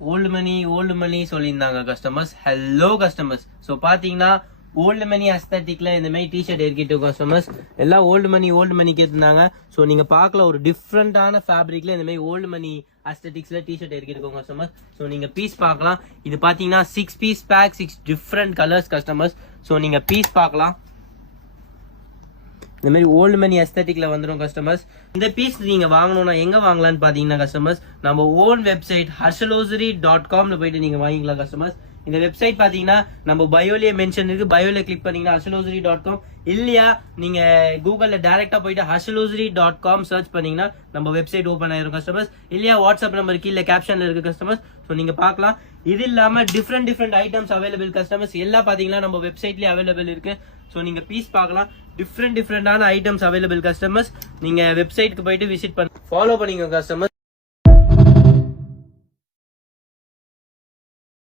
Old மணி சொல்லியிருந்தாங்க customers. Hello customers, so பாத்தீங்கன்னா old மணி அஸ்தட்டிக்ல இந்த மாதிரி டிஷர்ட் இறக்கிட்டு கஸ்டமர்ஸ் எல்லாம் ஓல்டு மணி கேட்டிருந்தாங்க. ஸோ நீங்க பார்க்கல ஒரு டிஃப்ரெண்டான ஃபேப்ரிக்ல இந்த மாதிரி ஓல்டு மணி அஸ்தட்டிக்ஸ்ல டிஷர்ட் இறக்கிட்டு கஸ்டமர்ஸ். ஸோ நீங்க பீஸ் பார்க்கலாம். இது பாத்தீங்கன்னா 6 piece pack, 6 different colours customers. So நீங்க பீஸ் பார்க்கலாம். இந்த மாதிரி ஓல்டு மணி அஸ்தட்டிக்ல வந்துடும் கஸ்டமர்ஸ். இந்த பீஸ் நீங்க வாங்கணும்னா எங்க வாங்கலாம்னு பாத்தீங்கன்னா கஸ்டமர்ஸ் நம்ம ஓன் வெப்சைட் harshalosery.com போயிட்டு நீங்க வாங்கிக்கலாம் கஸ்டமர்ஸ். இந்த வெப்சைட் பாத்தீங்கன்னா நம்ம பயோலயே மென்ஷன் இருக்கு. பயோல கிளிக் பண்ணீங்கன்னா harshalosery.com இல்லையா நீங்க கூகுள்ல டைரக்டா போயிட்டு harshalosery.com சர்ச் பண்ணீங்கன்னா நம்ம வெப்சைட் ஓபன் ஆயிரும் கஸ்டமர்ஸ். இல்லையா வாட்ஸ்அப் நம்பர் கீழே கேப்ஷன்ல இருக்கு கஸ்டமர்ஸ். ஸோ நீங்க பார்க்கலாம். இது இல்லாம டிஃப்ரெண்ட் ஐட்டம்ஸ் அவைலபிள் கஸ்டமர்ஸ். எல்லாம் பாத்தீங்கன்னா நம்ம வெப்சைட்லயே அவைலபிள் இருக்கு. ஸோ நீங்க பீஸ் பார்க்கலாம். டிஃப்ரெண்டான ஐட்டம்ஸ் அவைலபிள் கஸ்டமர்ஸ். நீங்க வெப்சைட்க்கு போயிட்டு விசிட் பண்ண ஃபாலோ பண்ணிக்கோங்க கஸ்டமர்ஸ்.